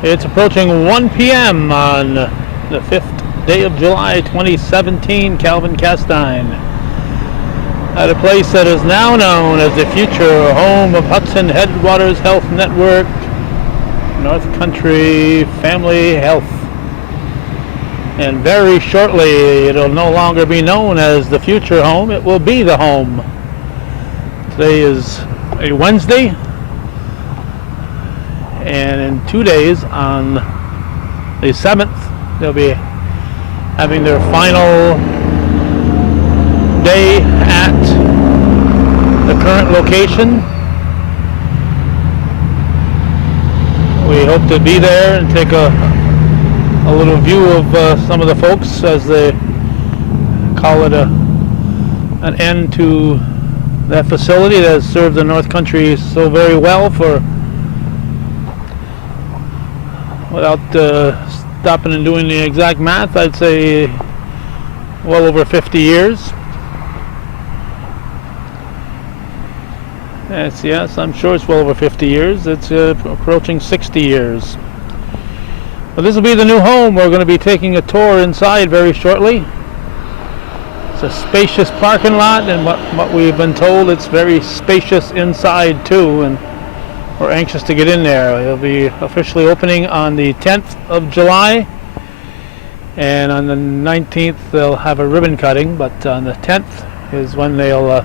It's approaching 1 p.m. on the 5th day of July 2017, Calvin Castine, at a place that is now known as the future home of Hudson Headwaters Health Network, North Country Family Health. And very shortly, it'll no longer be known as the future home, it will be the home. Today is a Wednesday, and in 2 days, on the 7th, they'll be having their final day at the current location. We hope to be there and take a little view of some of the folks as they call it an end to that facility that has served the North Country so very well for, without stopping and doing the exact math, I'd say well over 50 years. Yes, I'm sure it's well over 50 years. It's approaching 60 years. But this will be the new home. We're going to be taking a tour inside very shortly. It's a spacious parking lot, and what we've been told, it's very spacious inside too, and we're anxious to get in there. It'll be officially opening on the 10th of July, and on the 19th they'll have a ribbon cutting, but on the 10th is when they'll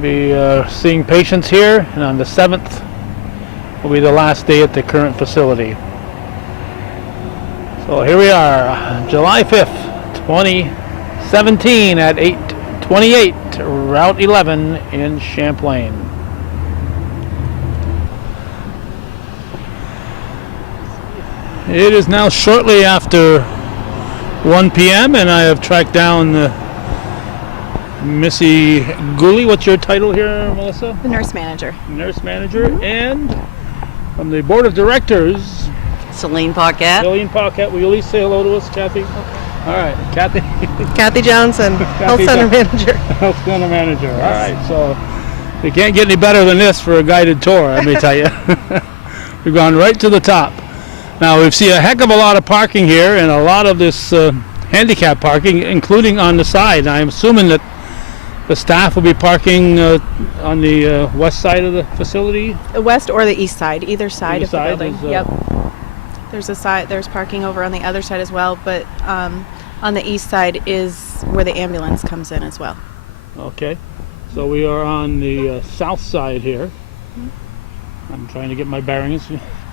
be seeing patients here, and on the 7th will be the last day at the current facility. So here we are, July 5th, 2017 at 828 Route 11 in Champlain. It is now shortly after 1 p.m. and I have tracked down Missy Gooley. What's your title here, Melissa? The nurse manager. Nurse manager. And from the board of directors, Celine Paquette. Celine Paquette. Will you at least say hello to us, Kathy? Okay. All right, Kathy. Kathy Johnson, Health Center Manager. Health Center Manager. All right, so you can't get any better than this for a guided tour, let me tell you. We've gone right to the top. Now we've seen a heck of a lot of parking here, and a lot of this handicap parking, including on the side. I'm assuming that the staff will be parking on the west side of the facility? The west or the east side, either side of the building. Is, yep. There's parking over on the other side as well, but on the east side is where the ambulance comes in as well. Okay. So we are on the south side here. Mm-hmm. I'm trying to get my bearings.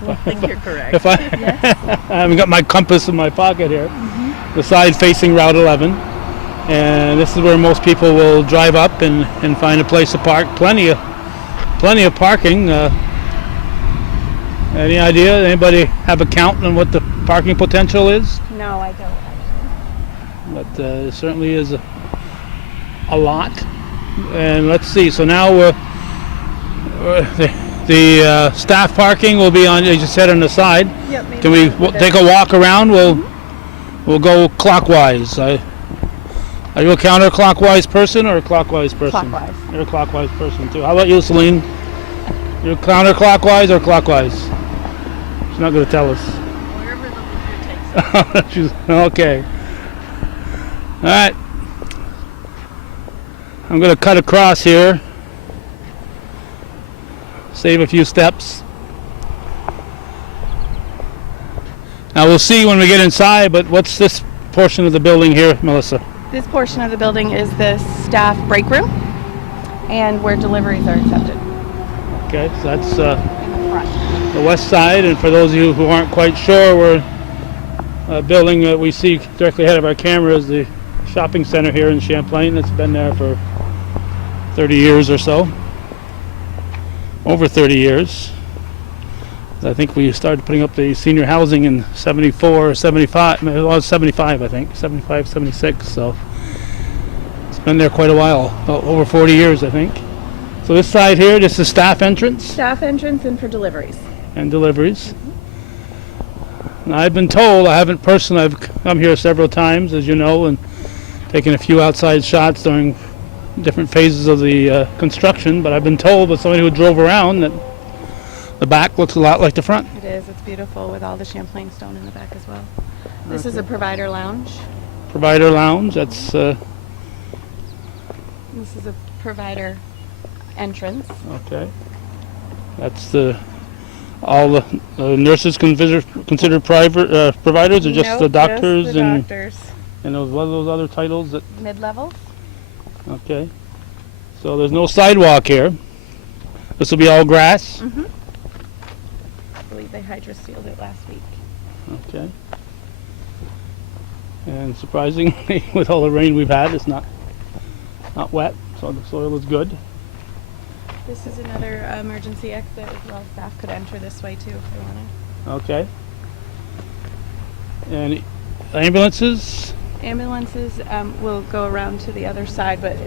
I think you're correct. If I, yes. I haven't got my compass in my pocket here. Mm-hmm. The side facing Route 11. And this is where most people will drive up and find a place to park. Plenty of parking. Any idea? Anybody have a count on what the parking potential is? No, I don't actually. But it certainly is a lot. And let's see. So now the staff parking will be on, as you said, on the side. Yep. Can we take a walk around? We'll go clockwise. Are you a counterclockwise person or a clockwise person? Clockwise. You're a clockwise person too. How about you, Celine? You're counterclockwise or clockwise? She's not going to tell us. Wherever the leader takes us. Okay. All right. I'm going to cut across here. Save a few steps. Now we'll see when we get inside, but what's this portion of the building here, Melissa? This portion of the building is the staff break room and where deliveries are accepted. Okay, so that's In the front. the west side, and for those of you who aren't quite sure, we're a building that we see directly ahead of our camera is the shopping center here in Champlain. It's been there for 30 years or so. Over 30 years. I think we started putting up the senior housing in 74 or 75. It was 75, I think. 75, 76. So it's been there quite a while. Over 40 years, I think. So this side here, this is staff entrance. Staff entrance and for deliveries. And deliveries. Mm-hmm. Now, I've been told, I haven't personally, I've come here several times, as you know, and taken a few outside shots during different phases of the construction, but I've been told by somebody who drove around that The back looks a lot like the front. It is. It's beautiful with all the Champlain stone in the back as well. This is a provider lounge. Provider lounge, that's, This is a provider entrance. okay. That's all the nurses considered private providers, or just Nope, the doctors just the and doctors. what are those other titles that, Mid-level. okay. So there's no sidewalk here. This will be all grass. Mm-hmm. I believe they hydro-sealed it last week. Okay. And surprisingly, with all the rain we've had, it's not wet, so the soil is good. This is another emergency exit as well. Staff could enter this way too if they wanted. Okay. And ambulances? Ambulances will go around to the other side, but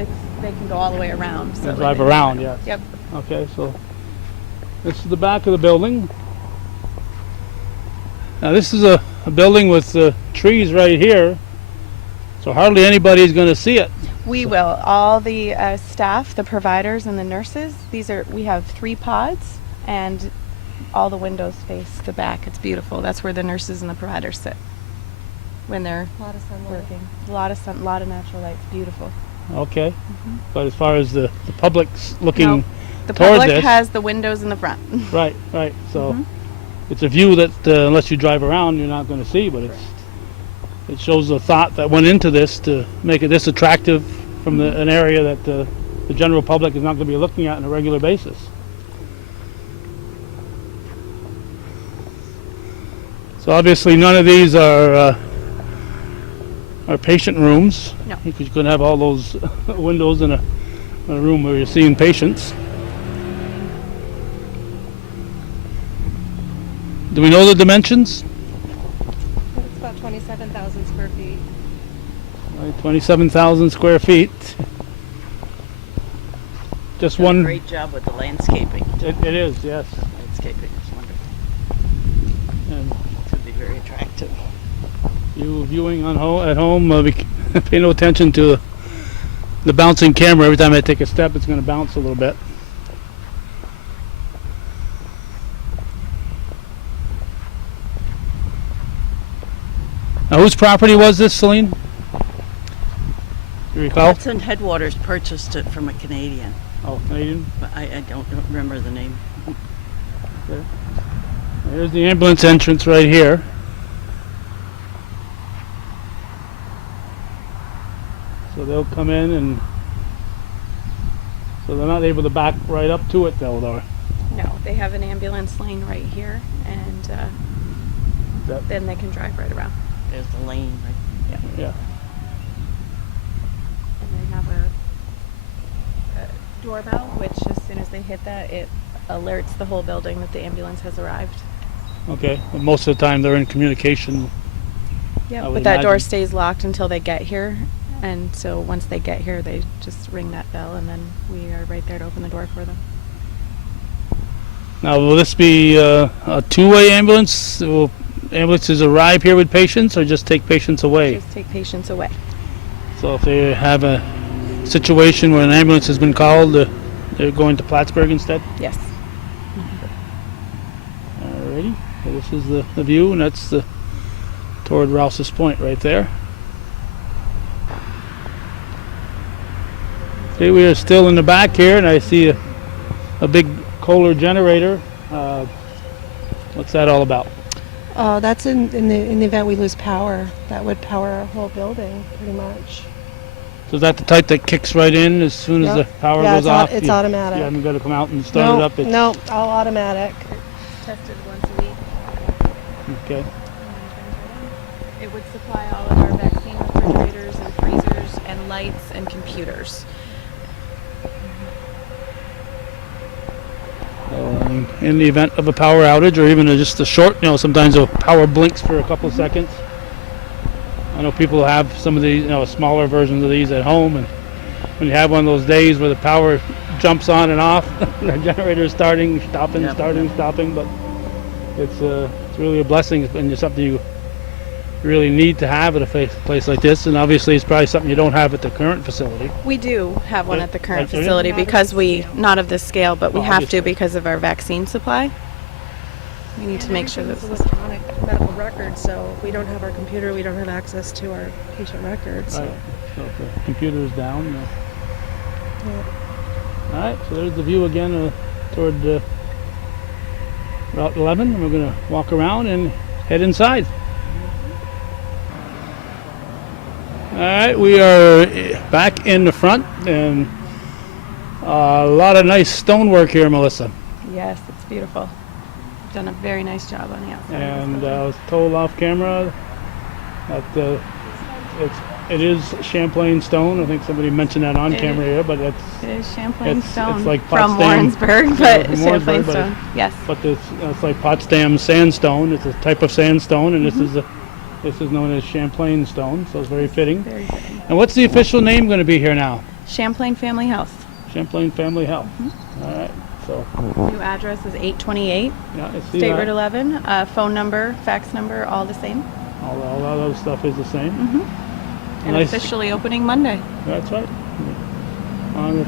they can go all the way around. They So drive around, yes. Yep. Okay, so this is the back of the building. Now this is a building with trees right here, so hardly anybody's going to see it. We will. All the staff, the providers, and the nurses. We have 3 pods, and all the windows face the back. It's beautiful. That's where the nurses and the providers sit when they're A lot of sunlight. working. A lot of sun, a lot of natural light. It's beautiful. Okay. But as far as the public's looking No, the toward public this, has the windows in the front. right. So Mhm. it's a view that unless you drive around, you're not going to see. But it shows the thought that went into this to make it this attractive from an area that the general public is not going to be looking at on a regular basis. So obviously none of these are patient rooms. No. Because you couldn't have all those windows in a room where you're seeing patients. Do we know the dimensions? It's about 27,000 square feet. 27,000 square feet. Just Done a one. great job with the landscaping. It is, yes. Landscaping is wonderful. And It's going to be very attractive. you viewing at home, pay no attention to the bouncing camera. Every time I take a step, it's going to bounce a little bit. Now, whose property was this, Celine? You recall? Hudson Headwaters purchased it from a Canadian, Oh, Canadian. but I don't remember the name. Okay. There's the ambulance entrance right here. So they'll come in and so they're not able to back right up to it though. No, they have an ambulance lane right here, and That- then they can drive right around. There's the lane. Right? Yeah. And they have a doorbell, which as soon as they hit that, it alerts the whole building that the ambulance has arrived. Okay. But most of the time they're in communication. Yeah, I would but that door imagine. stays locked until they get here, and so once they get here, they just ring that bell, and then we are right there to open the door for them. Now, will this be a two-way ambulance? Will ambulances arrive here with patients, or just take patients away? Just take patients away. So if they have a situation where an ambulance has been called, they're going to Plattsburgh instead? Yes. Alrighty. So this is the view, and that's toward Rouse's Point right there. Okay, we are still in the back here, and I see a big Kohler generator. What's that all about? That's in the event we lose power. That would power our whole building, pretty much. So is that the type that kicks right in as soon as the Yep. power Yeah, goes off? it's You automatic. haven't got to come out and start it up? It's, No, all automatic. Tested once a week. Okay. It would supply all of our vaccine refrigerators and freezers and lights and computers. In the event of a power outage, or even just a short, sometimes the power blinks for a couple seconds. I know people have some of these, smaller versions of these at home, and when you have one of those days where the power jumps on and off, the generator is starting, stopping, Yep. starting, stopping, but it's really a blessing and it's something you really need to have at a place like this, and obviously it's probably something you don't have at the current facility. We do have one at the current Actually? facility because not of this scale, but we Well, have to obviously. because of our vaccine supply. We need to make sure that Everything's this is electronic medical record, so if we don't have our computer, we don't have access to our patient records. Right. So if the computer's down. Yeah. All right. So there's the view again toward Route 11, and we're going to walk around and head inside. All right. We are back in the front, and a lot of nice stonework here, Melissa. Yes, it's beautiful. Done a very nice job on the outside. of this And building. I was told off camera that it is Champlain stone. I think somebody mentioned that on It camera here, but It is Champlain it's stone like from Potsdam. Warrensburg, Yeah, but from Champlain Warrensburg, but stone. Yes. it's like Potsdam sandstone. It's a type of sandstone, and Mm-hmm. this is known as Champlain stone, so it's very fitting. Very fitting. And what's the official name going to be here now? Champlain Family Health. Champlain Family Health. Mm-hmm. All right. So New address is 828 yeah, I see State that. Road 11. Phone number, fax number, all the same. All that other stuff is the same. And Nice. officially opening Monday. That's right. On the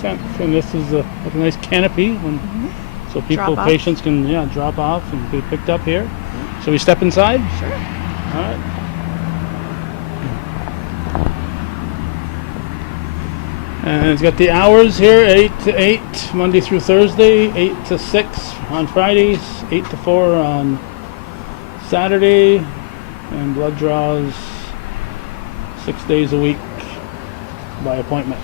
10th, and this is a nice canopy, so people, Drop off. patients can drop off and be picked up here. So we step inside. Sure. All right. And it's got the hours here: 8 to 8 Monday through Thursday, 8 to 6 on Fridays, 8 to 4 on Saturday, and blood draws 6 days a week by appointment.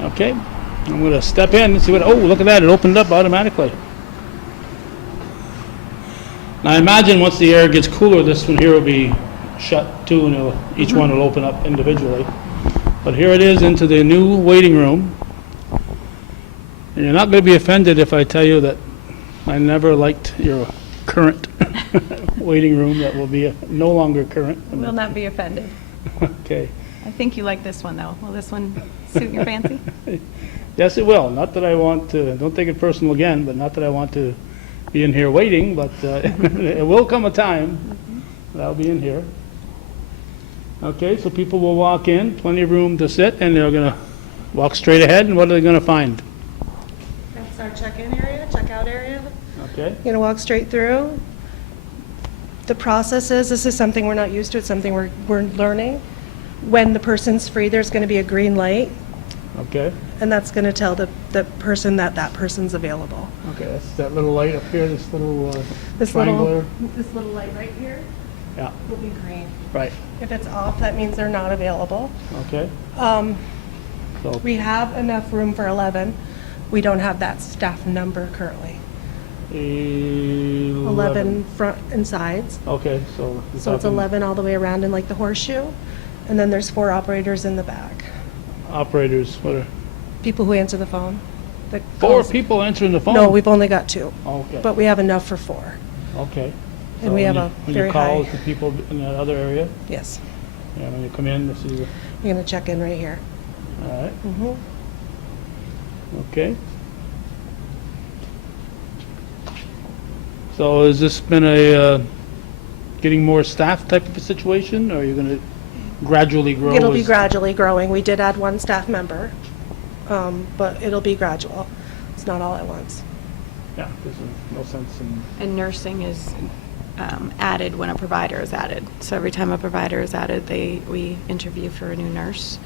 Okay, I'm going to step in and see what. Oh, look at that! It opened up automatically. Now I imagine once the air gets cooler, this one here will be shut too, and each one will open up individually. But here it is into the new waiting room. And you're not going to be offended if I tell you that I never liked your current waiting room that will be no longer current. Will not be offended. Okay. I think you like this one, though. Will this one suit your fancy? Yes, it will. Not that I want to, don't take it personal again, but not that I want to be in here waiting, but it will come a time that I'll be in here. Okay, so people will walk in, plenty of room to sit, and they're going to walk straight ahead, and what are they going to find? That's our check-in area, check-out area. Okay, You're gonna walk straight through. The process is, this is something we're not used to, it's something we're learning. When the person's free, there's gonna be a green light, okay, and that's gonna tell the person that person's available. okay, that's that little light up here, this little This triangular. this little light right here Yeah, will be green. right, If it's off, that means they're not available. okay. So, We have enough room for 11. We don't have that staff number currently. 11 front and sides. Okay, so. we're So it's talking 11 all the way around in like the horseshoe. And then there's 4 operators in the back. Operators, what are, People who answer the phone. that 4 calls- people answering the phone? No, we've only got 2, Okay, but we have enough for 4. okay. And So we have when a you- when very you call high- the people in that other area, Yes. when you come in, this is, You're going to check in right here. all right, Mhm. okay. So has this been a getting more staff type of a situation, or are you going to gradually grow? It'll be as- gradually growing. We did add 1 staff member, but it'll be gradual. It's not all at once. Yeah, there's no sense in, And nursing is added when a provider is added. So every time a provider is added, we interview for a new nurse.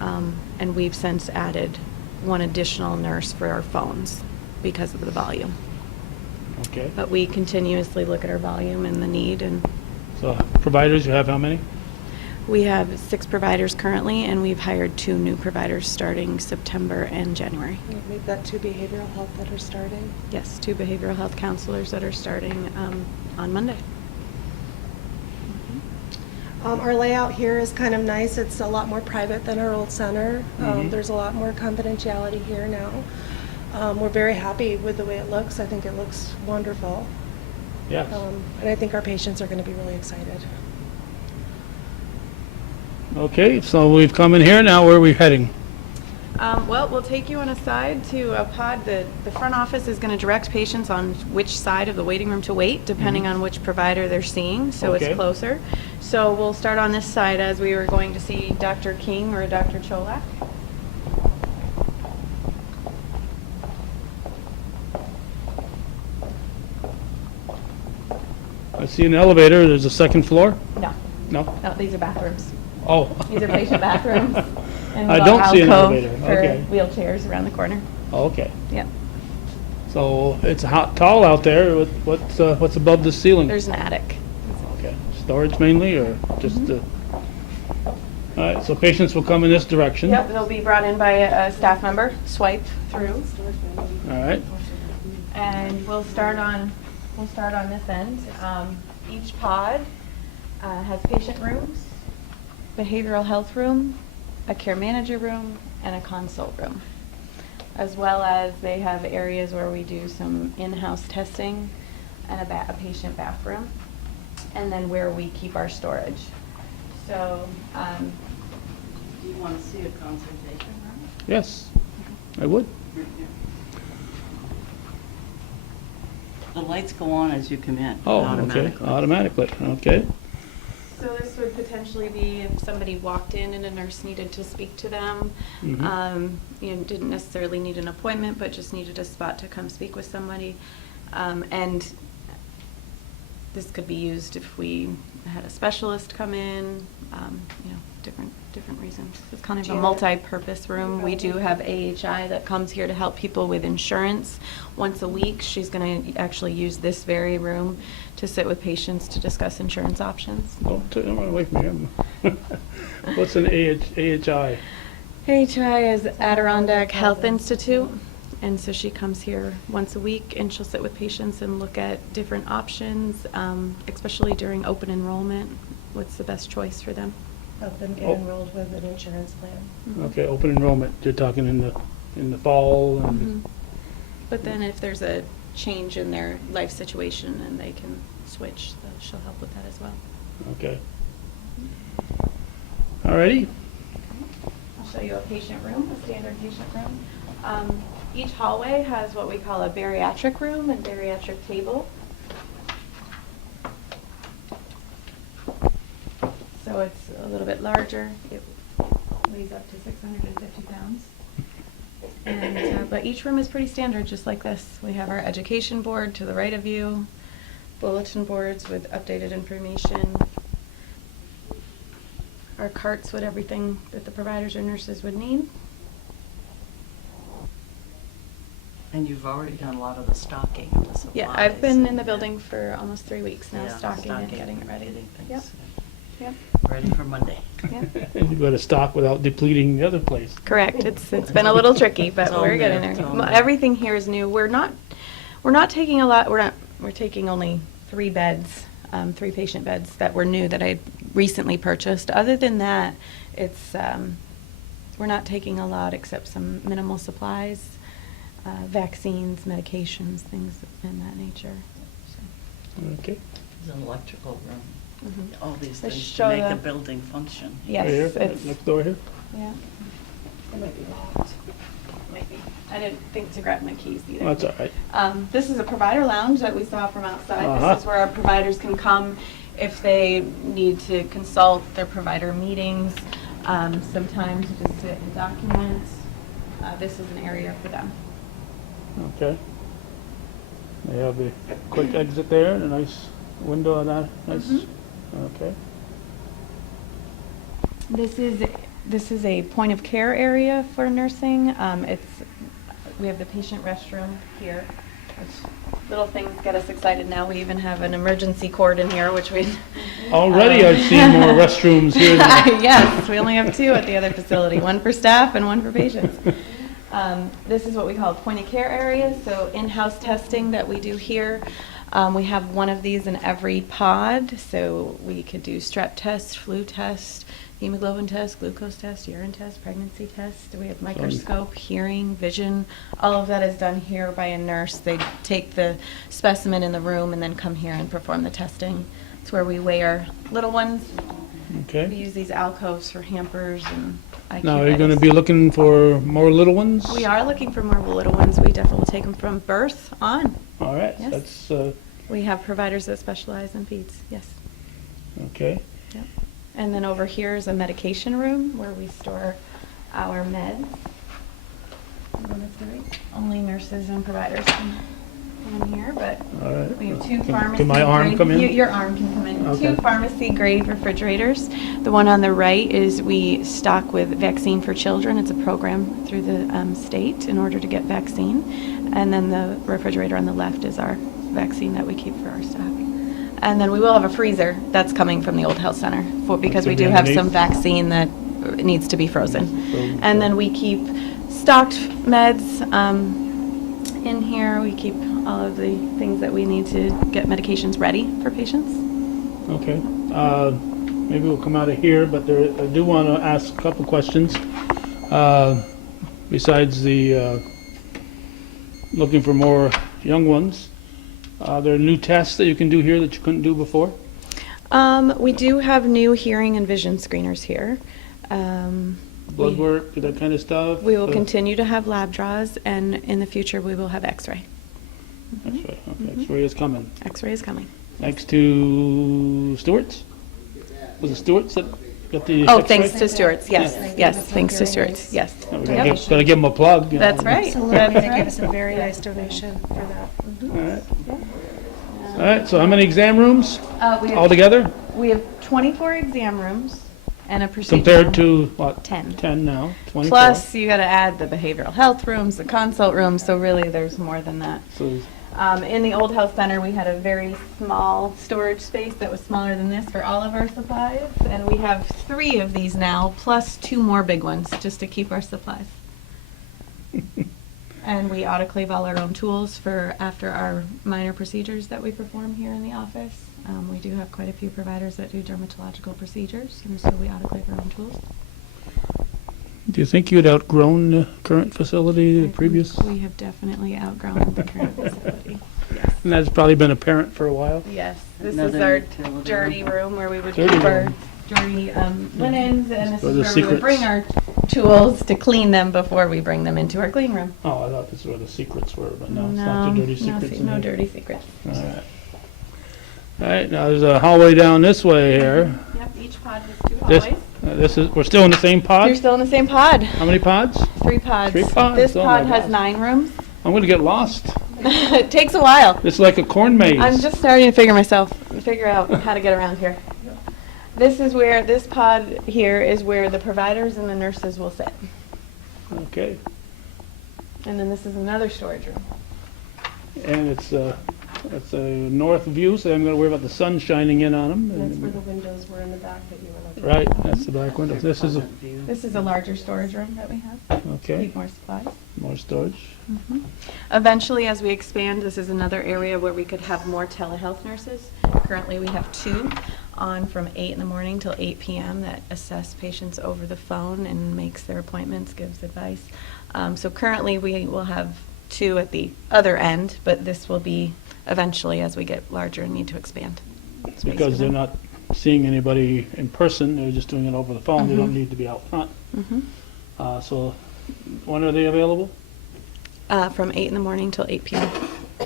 And we've since added 1 additional nurse for our phones because of the volume. okay. But we continuously look at our volume and the need, and So providers, you have how many? we have 6 providers currently, and we've hired 2 new providers starting September and January. We've got 2 behavioral health that are starting. Yes, 2 behavioral health counselors that are starting on Monday. Our layout here is kind of nice. It's a lot more private than our old center. There's a lot more confidentiality here now. We're very happy with the way it looks. I think it looks wonderful. Yes. And I think our patients are going to be really excited. Okay, so we've come in here, now where are we heading? Well, we'll take you on a side to a pod. The front office is going to direct patients on which side of the waiting room to wait, depending on which provider they're seeing, so Okay. it's closer. So we'll start on this side as we were going to see Dr. King or Dr. Cholak. see an elevator, there's a second floor? No, No? no, these are bathrooms. Oh. These are patient bathrooms. And I a don't see an alcove elevator. for Okay. wheelchairs around the corner. Oh, okay. Yep. So it's hot, tall out there. What's above the ceiling? There's an attic. Okay. Storage mainly, or just? All right. So patients will come in this direction. Yep, they'll be brought in by a staff member, swipe through, All right. and we'll start on this end. Each pod has patient rooms, behavioral health room, a care manager room, and a consult room. As well as they have areas where we do some in-house testing and a patient bathroom, and then where we keep our storage. So, Do you want to see a consultation room? Yes, I would. The lights go on as you come in Oh, okay. automatically. Automatically. Okay. so this would potentially be if somebody walked in and a nurse needed to speak to them. Mhm. You know, didn't necessarily need an appointment, but just needed a spot to come speak with somebody. And this could be used if we had a specialist come in, you know, different reasons. It's kind of a multi-purpose room. We do have AHI that comes here to help people with insurance once a week. She's going to actually use this very room to sit with patients to discuss insurance options. Don't run away from him. What's an AHI? AHI is Adirondack Health Institute, and so she comes here once a week and she'll sit with patients and look at different options, especially during open enrollment. What's the best choice for them? Help them get Oh. enrolled with an insurance plan. Okay, open enrollment. You're talking in the fall and. Mhm. But then if there's a change in their life situation and they can switch, she'll help with that as well. Okay. Alrighty. I'll show you a patient room, a standard patient room. Each hallway has what we call a bariatric room and bariatric table. So it's a little bit larger. It weighs up to 650 pounds. And, but each room is pretty standard, just like this. We have our education board to the right of you, bulletin boards with updated information, our carts with everything that the providers or nurses would need. And you've already done a lot of the stocking of the supplies. Yeah, I've been in the and, building for almost 3 weeks now, yeah, stocking and getting it ready. getting things, Yep, yep, ready for Monday. yep. And you've got to stock without depleting the other place. Correct. It's been a little tricky, but It's all we're new, getting it's all there. new. Everything here is new. We're not taking a lot. We're taking only 3 beds, 3 patient beds that were new that I recently purchased. Other than that, it's we're not taking a lot except some minimal supplies, vaccines, medications, things in that nature. Okay. There's an electrical room. Mhm. All these Let's things show to make the- the building function. Yes, Right here, it's next door here. yeah. It might be locked. Might be. I didn't think to grab my keys either. That's all right. This is a provider lounge that we saw from outside. Uh-huh. This is where our providers can come if they need to consult their provider meetings, sometimes just sit and document. This is an area for them. Okay. They have a quick exit there and a nice window on that. Nice. Mhm. Okay. This is a point of care area for nursing. We have the patient restroom here, which little things get us excited now. We even have an emergency cord in here, which we. Already I've seen more restrooms here than. Yes, we only have 2 at the other facility, 1 for staff and 1 for patients. This is what we call point of care areas, so in-house testing that we do here. We have one of these in every pod, so we could do strep test, flu test, hemoglobin test, glucose test, urine test, pregnancy test. We have microscope, hearing, vision. All of that is done here by a nurse. They take the specimen in the room and then come here and perform the testing. It's where we weigh our little ones. We Okay. use these alcoves for hampers and IQ Now, are you going to bags. be looking for more little ones? We are looking for more little ones. We definitely take them from birth on. All right. Yes. That's, We have providers that specialize in peds, yes. okay. Yep. And then over here is a medication room where we store our meds. Only nurses and providers can come in here, but All right. we have two Can- pharmacy Can my arm grade- come in? Your arm can come in. Okay. Two pharmacy grade refrigerators. The one on the right is we stock with Vaccine for Children. It's a program through the state in order to get vaccine. And then the refrigerator on the left is our vaccine that we keep for our staff. And then we will have a freezer that's coming from the old health center because we gonna be do have some underneath? vaccine that needs to be frozen. Frozen, And so- then we keep stocked meds in here. We keep all of the things that we need to get medications ready for patients. Okay. Maybe we'll come out of here, but I do want to ask a couple questions. Besides the looking for more young ones, are there new tests that you can do here that you couldn't do before? We do have new hearing and vision screeners here. Blood work, that kind of stuff? We will continue to have lab draws, and in the future, we will have x-ray. X-ray, okay. X-ray is coming. X-ray is coming. Thanks to Stewart's? Was it Stewart's that got the Oh, X-ray? thanks to Stewart's, yes, Yeah. yes, thanks to Stewart's, yes. Yeah, we Yep. gotta give them a plug. you know. That's right. Absolutely, That's they gave right. us a very nice donation for that. All right. All right, so how many exam rooms We have altogether? 24 exam rooms and a procedure Compared room. to, what? 10. 10 now, 24. Plus, you got to add the behavioral health rooms, the consult rooms, so really there's more than that. So, In the old health center, we had a very small storage space that was smaller than this for all of our supplies, and we have 3 of these now, plus 2 more big ones, just to keep our supplies. And we autoclave all our own tools for after our minor procedures that we perform here in the office. We do have quite a few providers that do dermatological procedures, and so we autoclave our own tools. do you think you'd outgrown the current facility, I the think previous? We have definitely outgrown the current facility. Yes. And that's probably been apparent for a while. Yes, this is Another our utility dirty room where we would Dirty keep our room. dirty linens, and this Or is the where we would bring our secrets. tools to clean them before we bring them into our clean room. Oh, I thought this is where the secrets were, but no, it's not the dirty secrets. in No here. dirty secrets. All right. All right, now there's a hallway down this way here. Yep, each pod has 2 This, hallways. we're still in the same You're pod? still in the same pod. How many pods? 3 pods. 3 pods? This Oh my pod has God. 9 rooms. I'm gonna get lost. It takes a while. It's like a corn maze. I'm just starting to figure out how to get around here. This pod here is where the providers and the nurses will sit. Okay, And then this is another storage room. and it's a north view, so I'm gonna worry about the sun shining in on them. That's where the windows were in the back that you were looking at. Right, that's the back window. This is, Pleasant view. This is a larger storage room that we have. okay, Keep more supplies. more storage. Eventually, as we expand, this is another area where we could have more telehealth nurses. Currently, we have 2 on from 8 in the morning till 8 p.m. that assess patients over the phone and makes their appointments, gives advice. So currently, we will have 2 at the other end, but this will be eventually as we get larger and need to expand. space for Because they're them. not seeing anybody in person, they're just doing it over the phone. They don't need to be out front. Mhm. So when are they available? From 8 in the morning till 8 p.m.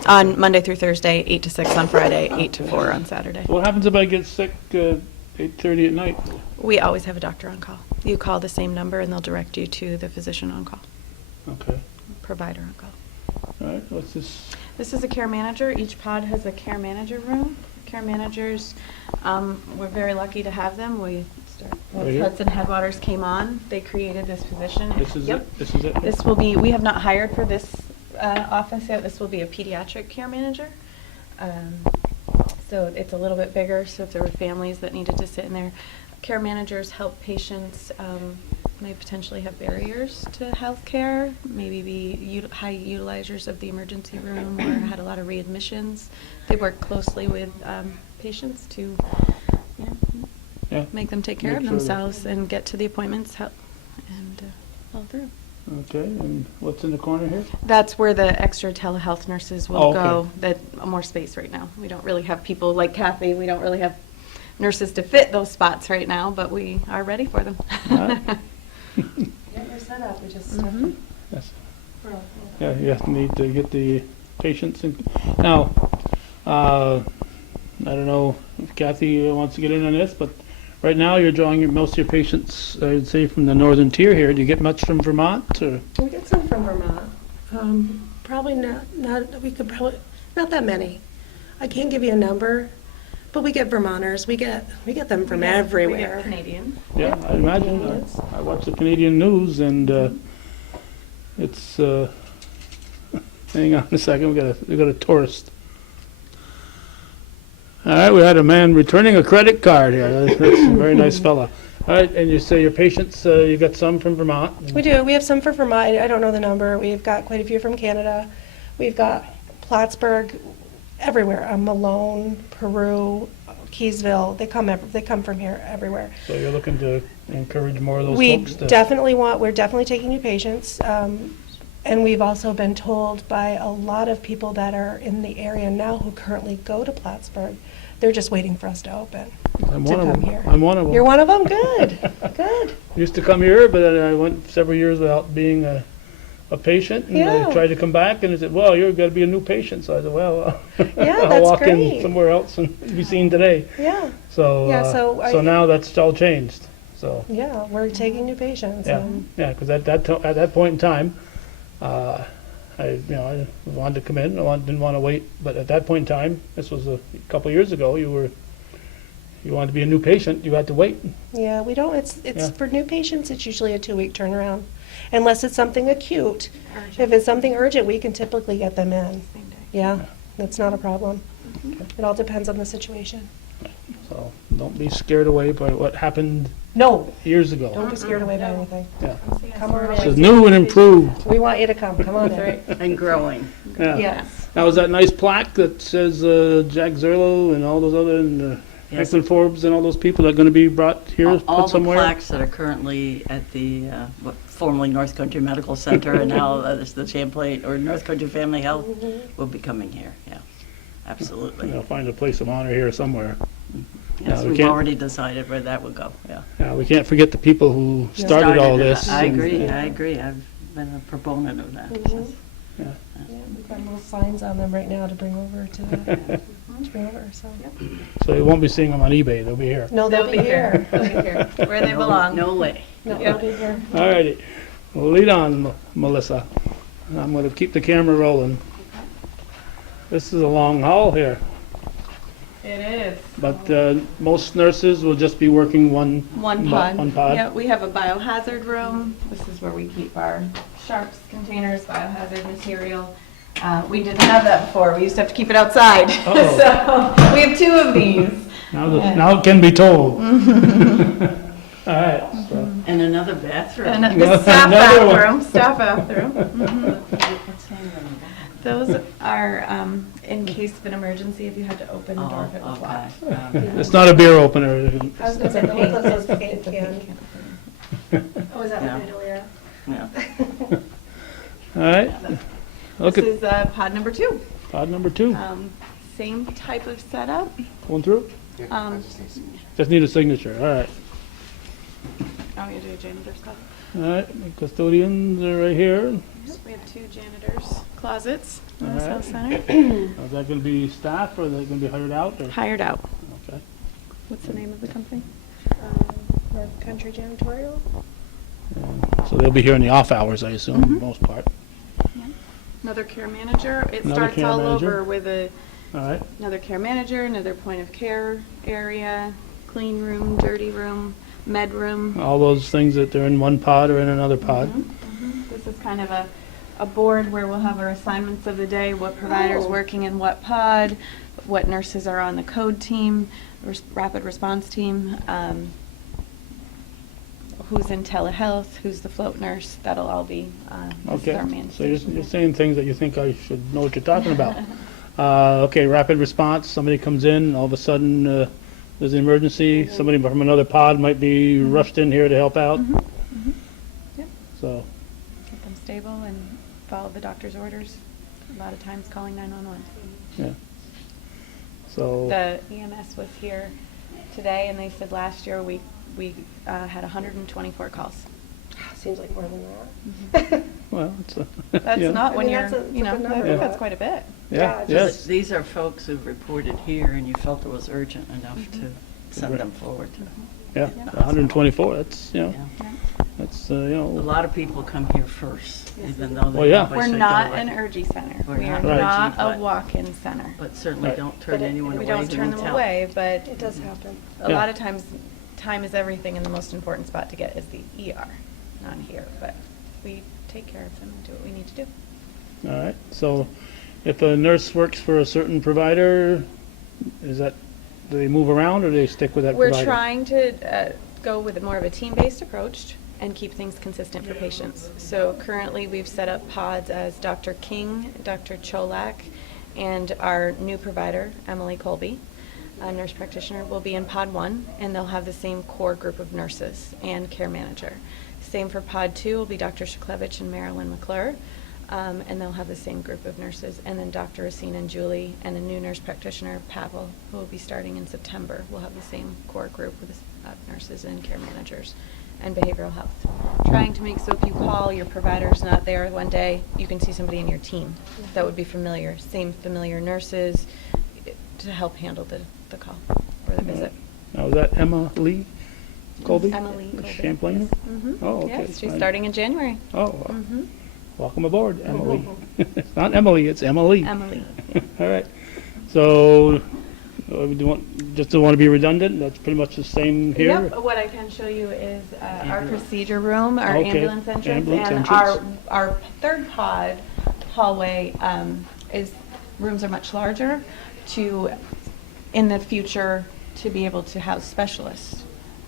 on Monday through Thursday, 8 to 6 on Friday, 8 to 4 on Saturday. What happens if I get sick 8:30 at night? We always have a doctor on call. You call the same number and they'll direct you to the physician on call, Okay, provider on call. all right, what's this? This is a care manager. Each pod has a care manager room. Care managers, we're very lucky to have them. Right Once here? Hudson Headwaters came on, they created this position. This is Yep. it? This is it? This will be, we have not hired for this office yet. This will be a pediatric care manager. So it's a little bit bigger, so if there were families that needed to sit in there. Care managers help patients, may potentially have barriers to healthcare, maybe be high utilizers of the emergency room or had a lot of readmissions. They work closely with patients to, you know, Yeah, make them take care Make of sure that- themselves and get to the appointments and all through. okay, and what's in the corner here? That's where the extra telehealth nurses Oh, will okay. go, that more space right now. We don't really have people like Kathy, we don't really have nurses to fit those spots right now, but we are ready for them. Alright. Yeah, we're set up, we just have Mhm. to. Yes. we're all- Yeah, you have to need to get the patients in. Now, I don't know if Kathy wants to get in on this, but right now you're drawing most of your patients, I'd say, from the northern tier here. Do you get much from Vermont or? We get some from Vermont. Probably not, we could probably, Not that many. I can't give you a number, but we get Vermonters. We get them from We everywhere. get Canadian. Yeah, I imagine. Canadians. I watch the Canadian news, and it's. Hang on a second. We got a tourist. All right, we had a man returning a credit card here. That's a very nice fella. All right, and you say your patients, you got some from Vermont? We do. We have some for Vermont. I don't know the number. We've got quite a few from Canada. We've got Plattsburgh, everywhere. Malone, Peru, Keysville. They come from here everywhere. So you're looking to encourage more of those We folks to... we're definitely taking new patients. And we've also been told by a lot of people that are in the area now who currently go to Plattsburgh, they're just waiting for us to open. I'm to one of come them. here. I'm one of them. You're one of them? Good, good. Used to come here, but then I went several years without being a patient, and Yeah. I tried to come back, and they said, well, you're going to be a new patient. So I said, well, Yeah, I'll that's walk in great. somewhere else and be seen today. Yeah, So, Yeah, so now that's all changed. So, yeah, we're taking new patients. yeah, yeah, because at that point in time, I wanted to come in. Didn't want to wait, but at that point in time, this was a couple of years ago. You wanted to be a new patient, you had to wait. Yeah, we don't, it's Yeah. for new patients, it's usually a 2-week turnaround. Unless it's something acute. If it's something urgent, we can typically get them in. Same day. Yeah, that's not a problem. It all depends on the situation. So don't be scared away by what happened No, years ago. don't be scared away by anything. Yeah. Come on This is in. new and improved. We want you to come, come on in. And growing. Yeah. Yes. Now, is that nice plaque that says Jack Zerlo and all those other, and Yes. Franklin Forbes and all those people that are going to be brought here, All put the somewhere? plaques that are currently at the, formerly North Country Medical Center and now it's the Champlain, or North Country Family Health, will be coming here, yeah. Absolutely. They'll find a place of honor here somewhere. Yes, we we've can't- already decided where that would go, yeah. We can't forget the people who started all it. this. I and- agree, I agree. I've been a proponent of that. Mhm. Yeah. Yeah, we've got little signs on them right now to bring over so. So you won't be seeing them on eBay, they'll be here. No, they'll be here. They'll be here, where they No- belong. No way. No, they'll be here. All righty. Well, lead on, Melissa. I'm going to keep the camera rolling. This is a long haul here, It is. but most nurses will just be working one One Mo- pod. one pod? Yeah, we have a biohazard room. This is where we keep our sharps containers, biohazard material. We didn't have that before. We used to have to keep it outside. Uh-oh. So we have 2 of these. Now it can be told. All right. So. And another bathroom. And the staff Another one. bathroom, staff bathroom. Mhm. What's hanging on the back? Those are in case of an emergency if you had to open the door if it was Oh, locked. okay. It's not a beer opener. I was gonna say, It's a the paint- one that says it's a paint can. Oh, is that Yeah. what they do, Leah? Yeah. All right. Look This at is pod number 2. pod number 2. Same type of setup. Going through? Um, Just need a signature. All right. Oh, you do janitor's closet. All right. The custodians are right here. We have 2 janitors closets in All the right. South Center. Is that going to be staff or are they going to be hired out? Or? Hired out. Okay. What's the name of the company? North Country Janitorial? So they'll be here in the off hours, I assume, for the most part. Another care manager. It Another starts care all manager. over with All right. another care manager, another point of care area, clean room, dirty room, med room. All those things that they're in one pod or in another pod. This is kind of a board where we'll have our assignments of the day, what providers Oh. working in what pod, what nurses are on the code team, rapid response team, who's in telehealth, who's the float nurse. That'll all be this is Okay. our main So you're station. saying things that you think I should know what you're talking about. Okay, rapid response. Somebody comes in, all of a sudden there's an emergency. Somebody from another pod might be rushed in here to help out. Yep. So, Keep them stable and follow the doctor's orders. A lot of times calling 911. yeah. So, The EMS was here today, and they said last year we had 124 calls. Seems like more than that. well, it's That's yeah. not I when mean, you're, that's a- you know, that's a I number. think that's quite a bit. Yeah, Yeah, yes. These are folks who've reported here and you felt it was urgent enough to send them forward to. Yeah, 124. That's, you know, Yeah. it's, A you know, lot of people come here first, even though Well, they yeah. probably We're should not go. an urgy center. We're We are not Right. not urgy, a but- walk-in center. But certainly Right. don't turn But anyone We away don't who turn needs them help. away, but It does happen. a Yeah. lot of times, time is everything, and the most important spot to get is the ER, not here. But we take care of them and do what we need to do. all right. So if a nurse works for a certain provider, is that, do they move around or do they stick with that We're provider? trying to go with more of a team-based approach and keep things consistent for patients. So currently, we've set up pods as Dr. King, Dr. Cholak, and our new provider, Emily Colby, a nurse practitioner, will be in pod 1, and they'll have the same core group of nurses and care manager. Same for pod 2 will be Dr. Shaklevich and Marilyn McClure, and they'll have the same group of nurses. And then Dr. Racine and Julie, and a new nurse practitioner, Pavel, who will be starting in September, will have the same core group with nurses and care managers and behavioral health. Trying to make so if you call, your provider's not there one day, you can see somebody in your team that would be familiar, same familiar nurses to help handle the call or the visit. Now, is that Emma Lee Colby? Emily Colby. Champlain? Yes. Mhm. Oh, okay. Yes, she's Fine. starting in January. Oh, Mhm. welcome aboard, Emily. It's not Emily, it's Emily. Emily. All right. So, we just don't want to be redundant. That's pretty much the same here. Yep, what I can show you is our procedure room, our Okay, ambulance entrance, ambulance and entrance. our third pod hallway rooms are much larger to, in the future, to be able to house specialists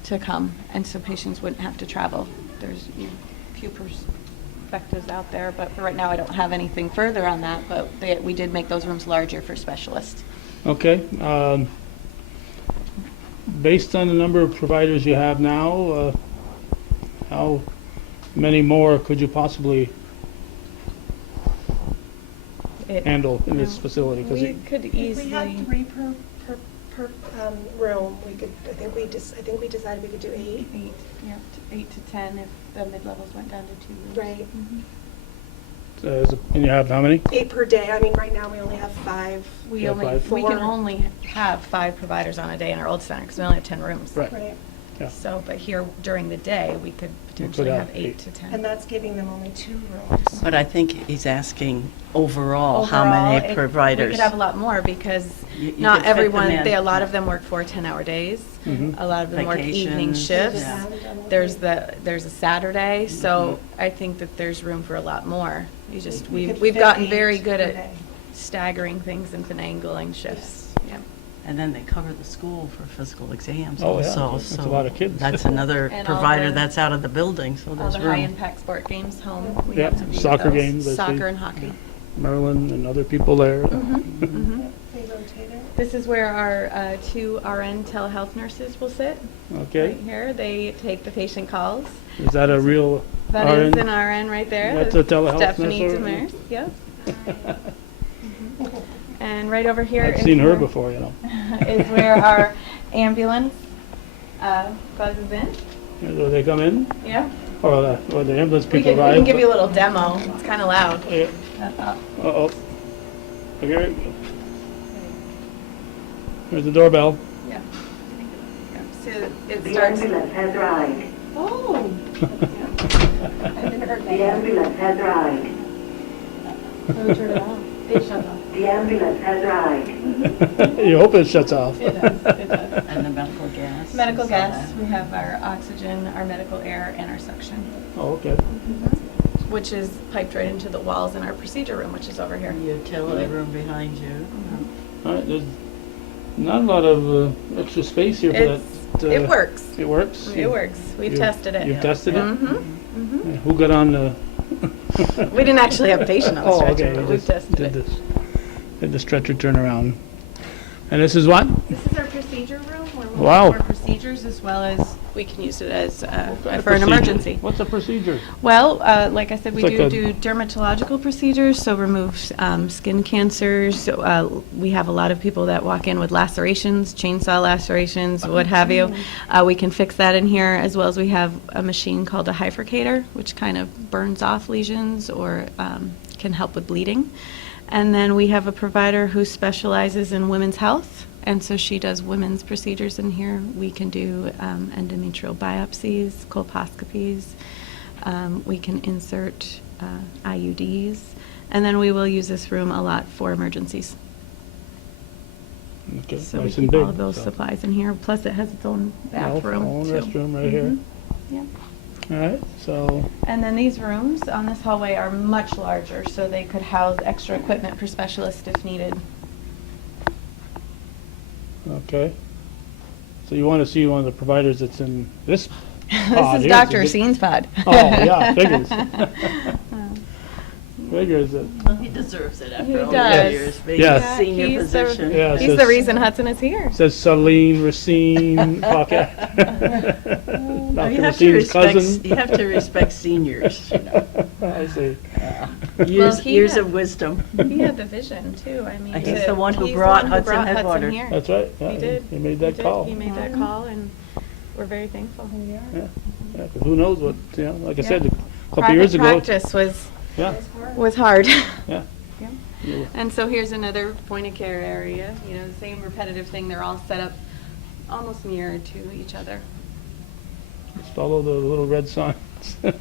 to come, and so patients wouldn't have to travel. There's a few perspectives out there, but for right now I don't have anything further on that, but we did make those rooms larger for specialists. Okay. Based on the number of providers you have now, how many more could you possibly handle in this facility? 'Cause We could If we easily. had 3 per room, we could, I think we decided we could do 8. 8, yeah, 8 to 10 if the mid-levels went down to 2 rooms. Right. and you have how many? 8 per day. I mean, right now we only have 5. We Yeah, only, 5. we can 4. only have 5 providers on a day in our old center because we only have 10 rooms. Right. Right. Yeah. So, but here during the day, we could potentially have have 8 8. to 10. And that's giving them only 2 rooms. But I think he's asking overall, how Overall, many We providers? could have a lot more because You could not fit them everyone, in. a lot of them work 4 10-hour days. Mhm. A lot of them work evening Vacations, shifts. yeah. There's a Saturday, so I think that there's room for a lot more. We could We've fit gotten 8 very good per at day. staggering things and finagling shifts. Yeah. And then they cover the school for physical exams Oh, yeah. also. That's a so lot of kids. That's another And all provider the- that's out of the building, so All there's the room. high-impact sport games home. We Yeah, have to be soccer those. games, I see. Soccer and hockey. Maryland and other people there. Mhm. They rotate it. This is where our 2 RN telehealth nurses will sit. Okay. Right here. They take the patient calls. Is that a real That is RN? an RN right there. That's a telehealth Stephanie nurse or- Demers. Yep. And right over here I've is seen her where- before, you know. is where our ambulance buzzes in. Do they come in? Yeah. Or the ambulance We people can, arrive? we can give you a little demo. It's kind of loud. Yeah. That's all. Uh-oh. Okay. There's the doorbell. Yeah. So it The starts. ambulance has arrived. Oh. I didn't heard The ambulance has arrived. Who turned it off? They shut off. The ambulance has arrived. You hope it shuts off. It does. It does. And the medical gas. Medical you saw gas. that. We have our oxygen, our medical air, and our suction, Oh, okay. which is piped right into the walls in our procedure room, which is over here. The utility room behind you. All right, there's not a lot of extra space here for that. It works. It works? It works. We've you- tested it. You've tested it? Mm-hmm. Yeah, who got on the? We didn't actually have a patient on the Oh, stretcher, okay. but you we've just tested did it. Did the stretcher turnaround. And this is what? This is our procedure room where we'll Wow. do more procedures as well as we can use it as What kind of for an procedure? emergency. What's a procedure? Well, like I said, we It's like do dermatological procedures, so remove skin cancers. So, we have a lot of people that walk in with lacerations, chainsaw lacerations, what have you. We can fix that in here, as well as we have a machine called a bifurcator, which kind of burns off lesions or can help with bleeding. And then we have a provider who specializes in women's health, and so she does women's procedures in here. We can do endometrial biopsies, colposcopies, We can insert IUDs, and then we will use this room a lot for emergencies. Okay, So we nice and keep big. all of those so. supplies in here, plus it has its own bathroom. Own too. restroom right here. Yeah. All right, so, And then these rooms on this hallway are much larger, so they could house extra equipment for specialists if needed. okay. So you want to see one of the providers that's in this This pod is here, Dr. so you- Scene's pod. Oh, yeah, figures. Figures that, Well, he deserves it He after all does. these years, being Yes. a senior He's the- position. Yeah, He's says- the reason Hudson is here. says Celine Racine, pocket. You Dr. have to Racine's respect, cousin. you have to respect seniors, you know. I see. Years had- of wisdom. He had the vision too, I mean. He's to- the one who he's brought the Hudson brought Headwaters. here. That's right. Yeah, He did. He made that He did. call. He made that call, and we're very thankful. Yeah, yeah, 'cause who knows what, you know, like I Yeah. said, a couple years ago. Private practice Yeah, was hard. yeah. Yeah. You- And so here's another point of care area, you know, the same repetitive thing, they're all set up almost mirrored to each other. Just follow the little red signs. The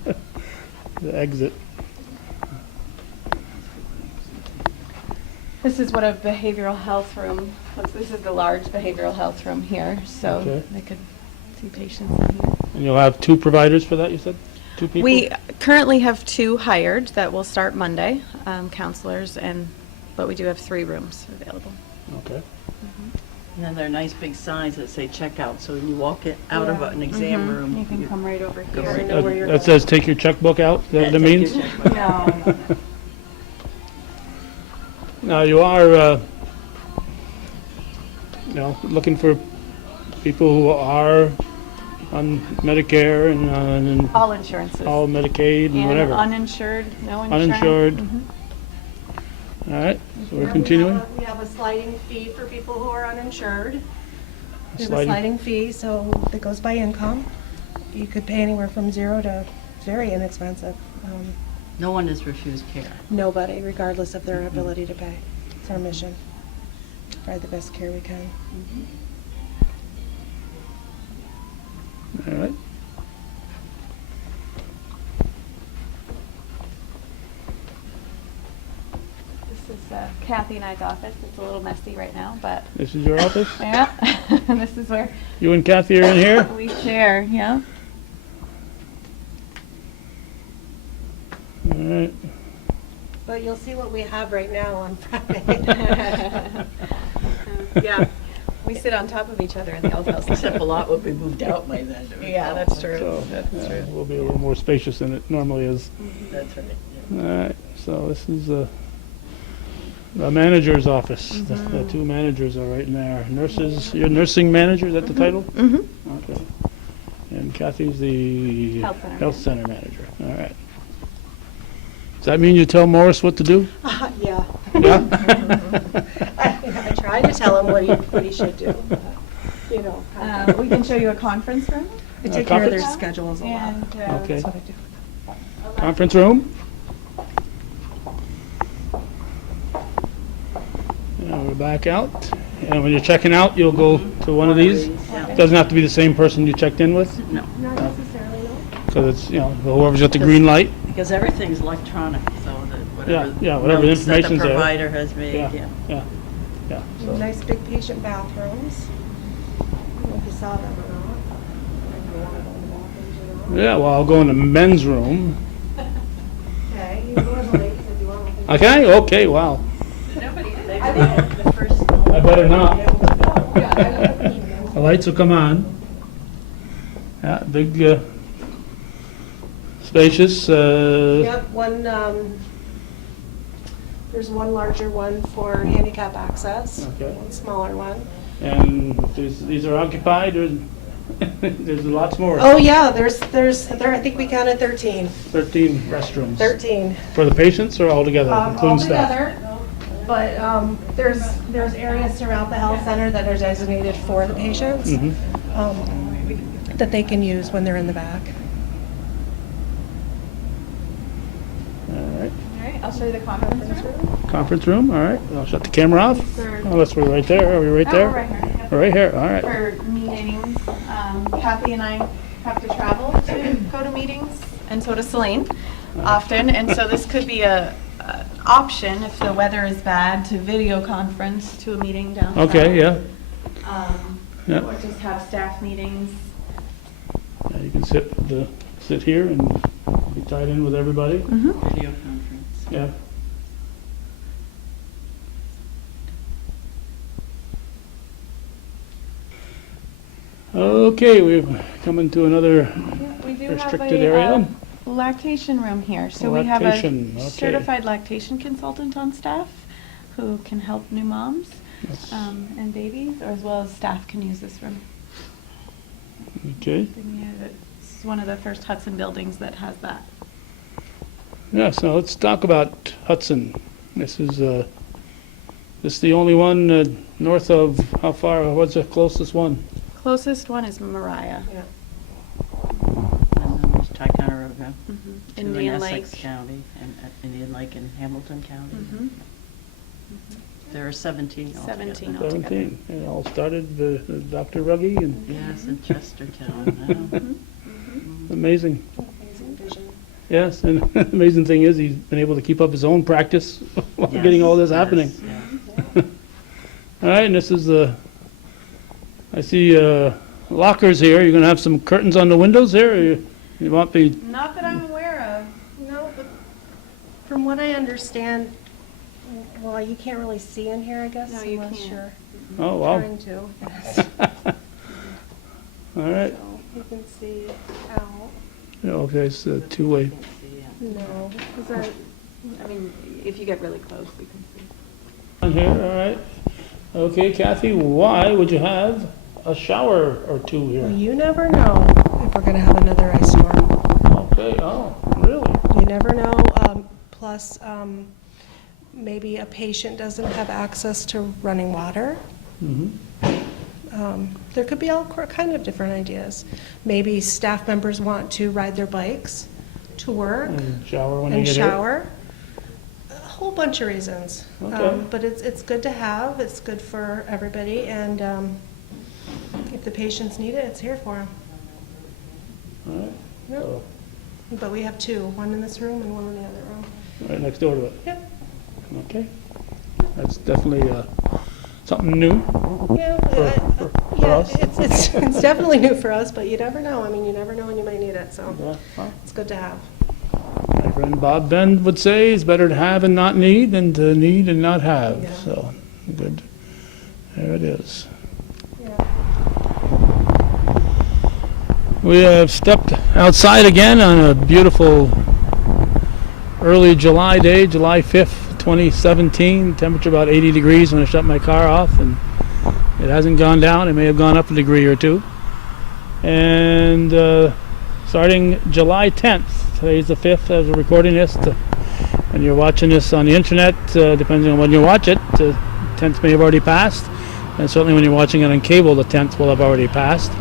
exit. This is what a behavioral health room looks, this is the large behavioral health room here, so Okay. they could see patients in here. And you'll have 2 providers for that, you said? 2 people? We currently have 2 hired that will start Monday, counselors, but we do have 3 rooms available. Okay. And then there are nice big signs that say checkout, so when you walk it out of an exam Mhm. room. You can come right over Go here. right know where you're That says take your checkbook out, is that what that take your means? checkbook. No. Now, you are, you know, looking for people who are on Medicare and All insurances. all Medicaid and And whatever. uninsured, no insurance. Uninsured. Mhm. All right, so we're Yeah, continuing. We have a sliding fee for people who are uninsured. We have a Sliding- sliding fee, so it goes by income. You could pay anywhere from 0 to very inexpensive. No one has refused care. Nobody, regardless of their ability to pay. It's our mission. Provide the best care we can. All right. This is Kathy and I's office. It's a little messy right now, but This is your office? yeah, this is where You and Kathy are in here? we share, yeah. All right. But you'll see what we have right now on Friday. Yeah, we sit on top of each other in the old house. Except a lot will be moved out by then. Yeah, that's true. So, That's yeah, true. we'll be a little more spacious than it normally is. That's right. All right, so this is the manager's office. The 2 managers are right in there. Nurses, you're nursing manager, is that the title? Mm-hmm. Okay. And Kathy's the Health center manager. All right. Does that mean you tell Morris what to do? Yeah. Yeah? I try to tell him what he should do. But, you know, We can show you a conference room. I take care of their conference? schedules a lot. And Okay. That's what I do. Conference room? And we're back out. And when you're checking out, you'll go to one of these? Yeah. Doesn't have to be the same person you checked in with? No, Not necessarily, no. Because it's, you know, whoever's got the green light. because everything's electronic, so that Yeah, whatever. yeah, whatever the notes that the information's there. provider has made, Yeah, yeah. yeah, yeah. So, Nice big patient bathrooms. I don't know if you saw them or not. If you wanna go in the bathrooms or not. yeah, well, I'll go in the men's room. Okay, you can go in the ladies if you want. Okay, okay, wow. The first. I better not. The lights will come on. Yeah, big, spacious, Yep, there's one larger one for handicap access. Okay. One smaller one. and these are occupied, or there's lots more. Oh, yeah, I think we counted 13. 13 restrooms. 13. For the patients or all together, including staff? Altogether, but there's areas throughout the health center that are designated for the patients Mhm. that they can use when they're in the back. All right. All right, I'll show you the conference room. Conference room, all right. I'll shut the camera off. Sure. Unless we're right there. Are we right there? Oh, we're right here. We're right here, all right. For meetings, Kathy and I have to travel to go to meetings, and so does Celine often. And so this could be a option if the weather is bad to video conference to a meeting downtown. Okay, yeah. Yeah. Or just have staff meetings. Yeah, you can sit here and be tied in with everybody. Video conference. Yeah. Okay, we're coming to another We do restricted have area. a lactation room here. So we Lactation, have a okay. certified lactation consultant on staff who can help new moms and babies, or as well as staff can use this room. Okay. It's one of the first Hudson buildings that has that. Yeah, so let's talk about Hudson. This is the only one north of, how far, what's the closest one? Closest one is Mariah. And then there's Ticonderoga. two Indian in Lake. Essex County, and Indian Lake in Hamilton County. Mhm. There are 17 altogether. 17 altogether. 17. It all started with Dr. Ruggie, and Yes, in Chestertown. Yeah. amazing. Amazing vision. Yes, and the amazing thing is he's been able to keep up his own practice while Yes, getting all this yes, happening. yeah. All right, and this is I see lockers here. You're going to have some curtains on the windows here? Or you want the, Not that I'm aware of. No, but from what I understand, well, you can't really see in here, I guess, No, you unless can't. you're oh, wow. trying to. All right. So you can see out. Yeah, okay, it's a two-way. No, is that, I mean, if you get really close, we can see. On here, all right. Okay, Kathy, why would you have a shower or two here? you never know if we're gonna have another ice storm. Okay, oh, really? You never know, plus, maybe a patient doesn't have access to running water. Mm-hmm. There could be all kind of different ideas. Maybe staff members want to ride their bikes to work And shower when you and get here? shower. A whole bunch of reasons. Okay. But it's good to have, it's good for everybody, and if the patients need it, it's here for them. All right. So, But we have two, one in this room and one in the other room. right next door to it. Yep. Okay. That's definitely something new. Yeah, For yeah, us? it's definitely new for us, but you never know. I mean, you never know when you might need it, so Yeah, well, it's good to have. my friend Bob Ben would say it's better to have and not need than to need and not have. Yeah. So, good. There it is. Yeah. We have stepped outside again on a beautiful early July day, July 5th, 2017. Temperature about 80 degrees when I shut my car off, and it hasn't gone down. It may have gone up a degree or two. And starting July 10th, today's the 5th as we're recording this, and you're watching this on the internet, depending on when you watch it, the 10th may have already passed, and certainly when you're watching it on cable, the 10th will have already passed.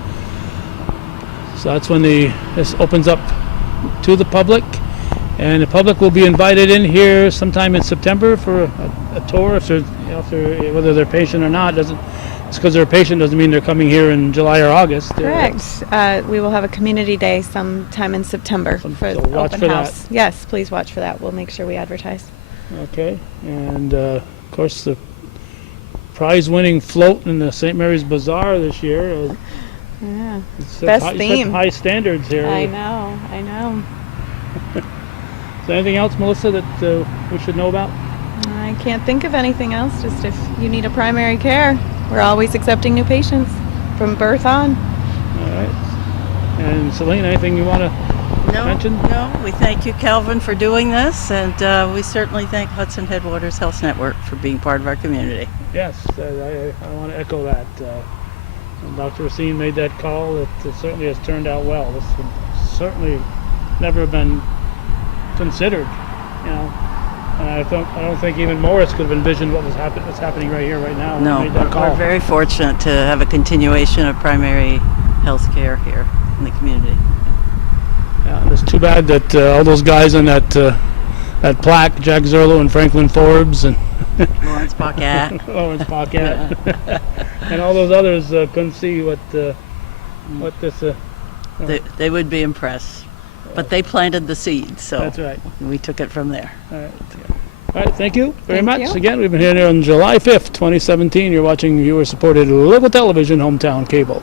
So that's when this opens up to the public, and the public will be invited in here sometime in September for a tour. If they're, whether they're patient or not, just because they're a patient doesn't mean they're coming here in July or August. Correct. We will have a community day sometime in September for so the watch open for that. house. Yes, please watch for that. We'll make sure we advertise. Okay, and of course the prize-winning float in the St. Mary's Bazaar this year. Yeah. It's Best set theme. high standards here. I know. Is there anything else, Melissa, that we should know about? I can't think of anything else. Just if you need a primary care, we're always accepting new patients from birth on. All right. And Celine, anything you want to mention? No, we thank you, Calvin, for doing this, and we certainly thank Hudson Headwaters Health Network for being part of our community. Yes, I want to echo that. And Dr. Racine made that call. It certainly has turned out well. This would certainly never have been considered, you know. And I don't think even Morris could have envisioned what's happening right here, right now. when No, he made that we're call. very fortunate to have a continuation of primary health care here in the community. Yeah, and it's too bad that all those guys on that plaque, Jack Zerlo and Franklin Forbes and Lawrence Paquette. Lawrence Paquette, and all those others couldn't see what this They would be impressed. But they planted the seed, so That's right. we took it from there. All right. All right, thank you very Thank much. you. Again, we've been here on July 5th, 2017. You're watching viewer-supported local television, Hometown Cable.